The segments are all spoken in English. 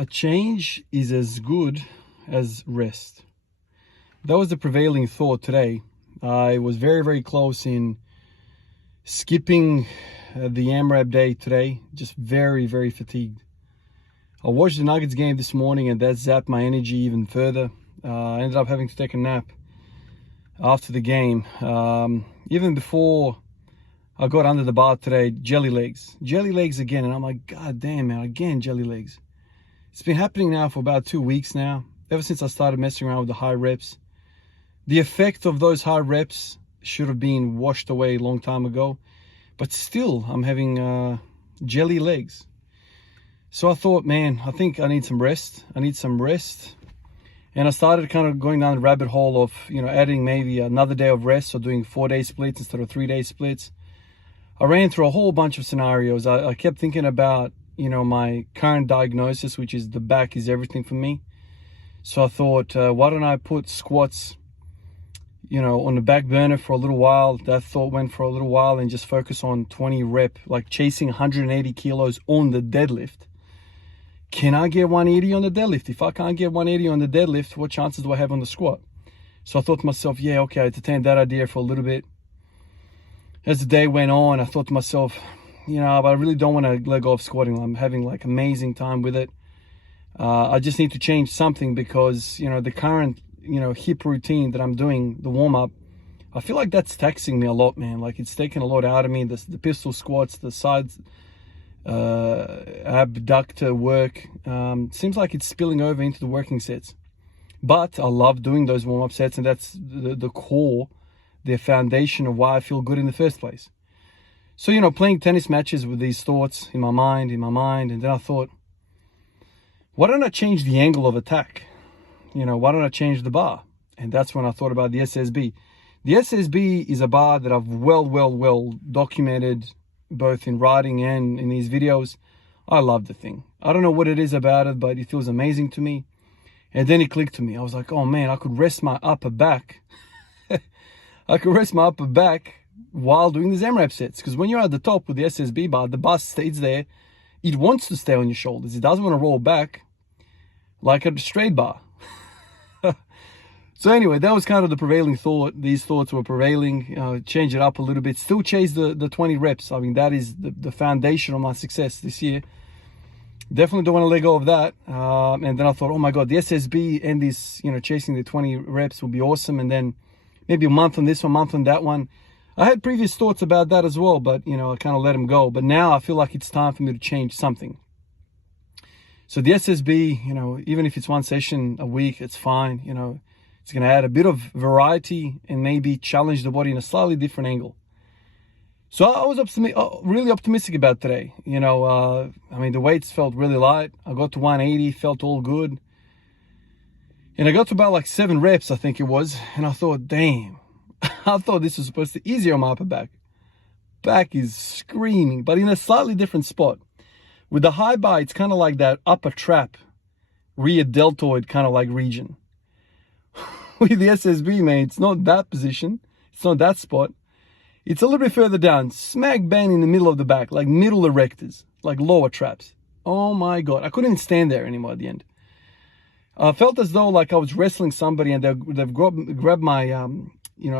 A change is as good as rest. That was the prevailing thought today. I was very, very close in skipping the AMRAP day today. Just very, very fatigued. I watched the Nuggets game this morning and that zapped my energy even further. I ended up having to take a nap after the game. Even before I got under the bar today, jelly legs again. And I'm like, God damn, man, again, jelly legs. It's been happening now for about 2 weeks now, ever since I started messing around with the high reps. The effect of those high reps should have been washed away a long time ago, but still I'm having jelly legs. So I thought, man, I think I need some rest. And I started kind of going down the rabbit hole of, adding maybe another day of rest, so doing 4-day splits instead of 3-day splits. I ran through a whole bunch of scenarios. I kept thinking about, my current diagnosis, which is the back is everything for me. So I thought, why don't I put squats, on the back burner for a little while. That thought went for a little while, and just focus on 20 rep, like chasing 180 kilos on the deadlift. Can I get 180 on the deadlift? If I can't get 180 on the deadlift, what chances do I have on the squat? So I thought to myself, yeah, okay, I entertained that idea for a little bit. As the day went on, I thought to myself, but I really don't want to let go of squatting. I'm having like amazing time with it. I just need to change something because, the current, hip routine that I'm doing, the warm-up, I feel like that's taxing me a lot, man. Like it's taking a lot out of me. The pistol squats, the sides, abductor work, seems like it's spilling over into the working sets. But I love doing those warm-up sets, and that's the core, the foundation of why I feel good in the first place. So, playing tennis matches with these thoughts in my mind, and then I thought, why don't I change the angle of attack? Why don't I change the bar? And that's when I thought about the SSB. The SSB is a bar that I've well documented, both in writing and in these videos. I love the thing. I don't know what it is about it, but it feels amazing to me. And then it clicked to me. I was like, oh man, I could rest my upper back. While doing these AMRAP sets. Because when you're at the top with the SSB bar, the bar stays there. It wants to stay on your shoulders. It doesn't want to roll back like a straight bar. So anyway, that was kind of the prevailing thought. These thoughts were prevailing. Change it up a little bit. Still chase the 20 reps. I mean, that is the foundation of my success this year. Definitely don't want to let go of that. And then I thought, oh my God, the SSB and this, chasing the 20 reps will be awesome. And then maybe a month on this one, month on that one. I had previous thoughts about that as well, but, I kind of let them go. But now I feel like it's time for me to change something. So the SSB, even if it's one session a week, it's fine. It's going to add a bit of variety and maybe challenge the body in a slightly different angle. So I was really optimistic about today. The weights felt really light. I got to 180, felt all good. And I got to about like 7 reps, I think it was. And I thought, damn, I thought this was supposed to easier on my upper back. Back is screaming, but in a slightly different spot. With the high bar, it's kind of like that upper trap, rear deltoid kind of like region. With the SSB, man, it's not that position. It's not that spot. It's a little bit further down, smack bang in the middle of the back, like middle erectors, like lower traps. Oh my God, I couldn't even stand there anymore at the end. I felt as though like I was wrestling somebody and they've grabbed my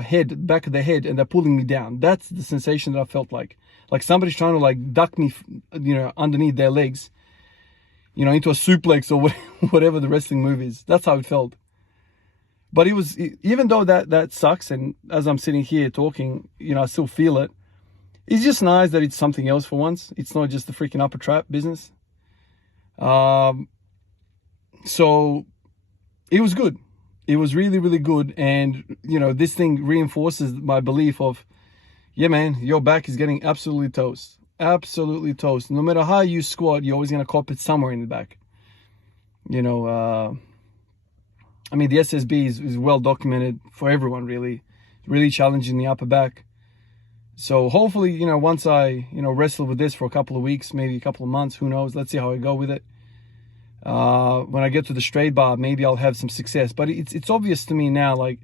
head, back of the head, and they're pulling me down. That's the sensation that I felt like somebody's trying to like duck me, underneath their legs, into a suplex or whatever the wrestling move is. That's how it felt. But it was, even though that sucks, and as I'm sitting here talking, I still feel it. It's just nice that it's something else for once. It's not just the freaking upper trap business. So it was good. It was really, really good. And, this thing reinforces my belief of, yeah, man, your back is getting absolutely toast. Absolutely toast. No matter how you squat, you're always going to cop it somewhere in the back. The SSB is well documented for everyone, really. Really challenging the upper back. So hopefully, once I, wrestle with this for a couple of weeks, maybe a couple of months, who knows? Let's see how I go with it. When I get to the straight bar, maybe I'll have some success. But it's obvious to me now, like,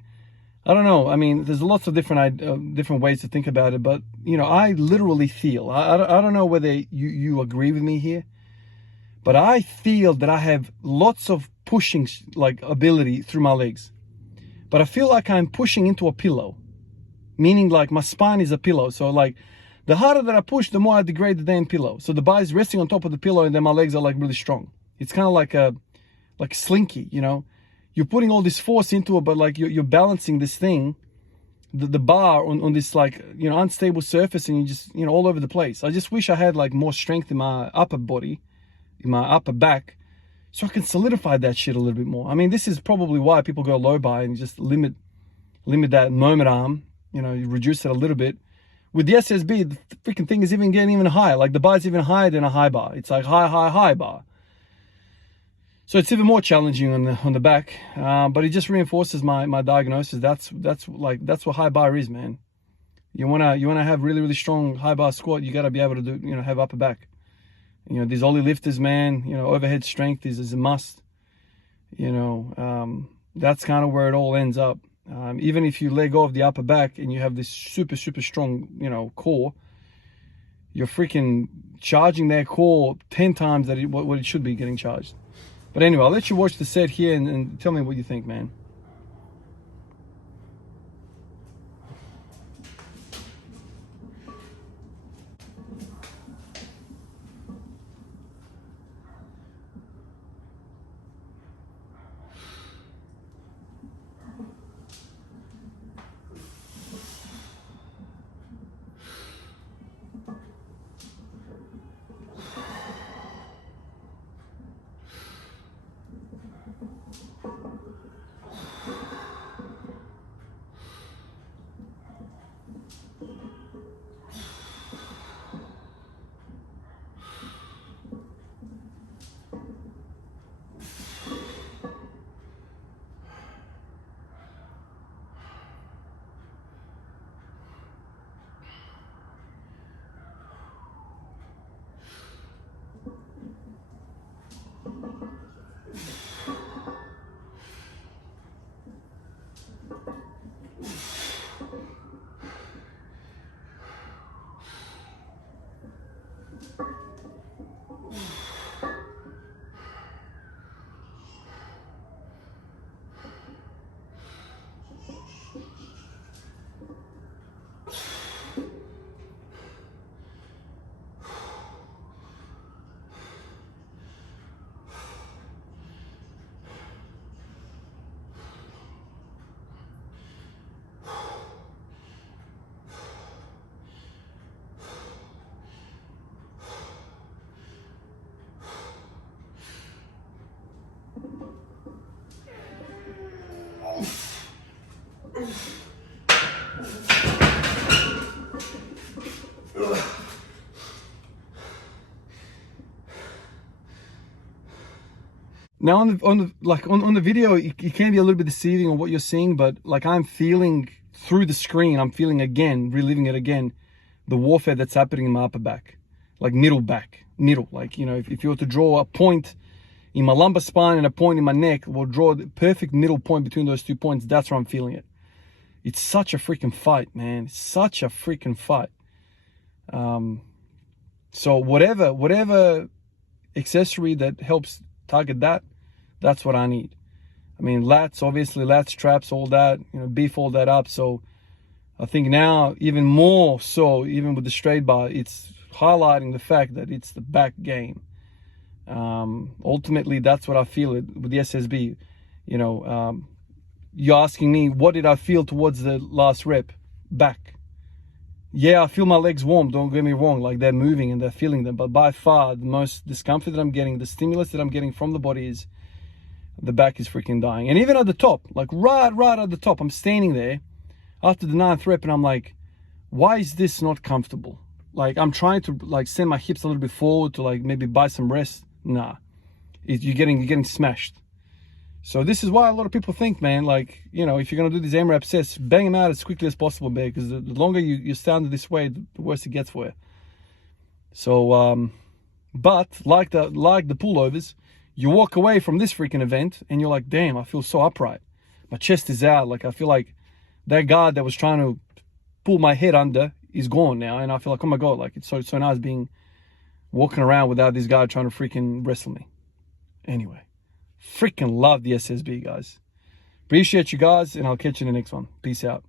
I don't know. I mean, there's lots of different ways to think about it. But, I literally feel, I don't know whether you agree with me here. but I feel that I have lots of pushing like ability through my legs. But I feel like I'm pushing into a pillow, meaning like my spine is a pillow. So like the harder that I push, the more I degrade the damn pillow. So the bar is resting on top of the pillow, and then my legs are like really strong. It's kind of like a slinky, you know. You're putting all this force into it, but like you're balancing this thing, the bar on this like, you know, unstable surface, and you just, you know, all over the place. I just wish I had like more strength in my upper body, in my upper back, so I can solidify that shit a little bit more. I mean, this is probably why people go low bar and just limit that moment arm, you know, you reduce it a little bit. With the SSB, the freaking thing is even getting even higher. Like the bar is even higher than a high bar. It's like high bar. So it's even more challenging on the back, but it just reinforces my diagnosis. That's what high bar is, man. You wanna have really strong high bar squat. You gotta be able to do, you know, have upper back. You know, these ollie lifters, man. You know, overhead strength is a must. You know, that's kind of where it all ends up. Even if you let go of the upper back and you have this super strong, you know, core, you're freaking charging that core 10 times what it should be getting charged. But anyway, I'll let you watch the set here and tell me what you think, man. Now on the video, it can be a little bit deceiving on what you're seeing, but like I'm feeling through the screen, I'm feeling again, reliving it again, the warfare that's happening in my upper back, like middle. Like, you know, if you were to draw a point in my lumbar spine and a point in my neck, we'll draw the perfect middle point between those 2 points. That's where I'm feeling it. It's such a freaking fight, man. It's such a freaking fight. So whatever accessory that helps target that, that's what I need. I mean, lats, obviously, lats, traps, all that, you know, beef all that up. So I think now, even more so, even with the straight bar, it's highlighting the fact that it's the back game. Ultimately, that's what I feel with the SSB. You know, you're asking me, what did I feel towards the last rep? Back. Yeah, I feel my legs warm, don't get me wrong, like they're moving and they're feeling them, but by far the most discomfort that I'm getting, the stimulus that I'm getting from the body is the back is freaking dying. And even at the top, like right at the top, I'm standing there after the 9th rep and I'm like, why is this not comfortable? Like I'm trying to like send my hips a little bit forward to like maybe buy some rest. Nah, you're getting smashed. So this is why a lot of people think, man, like, you know, if you're going to do these AMRAP sets, bang them out as quickly as possible, man, because the longer you stand this way, the worse it gets for you. So, but like the pullovers, you walk away from this freaking event and you're like, damn, I feel so upright. My chest is out. Like, I feel like that guard that was trying to pull my head under is gone now. And I feel like, oh my God, like it's so nice being walking around without this guy trying to freaking wrestle me. Anyway, freaking love the SSB, guys. Appreciate you guys, and I'll catch you in the next one. Peace out.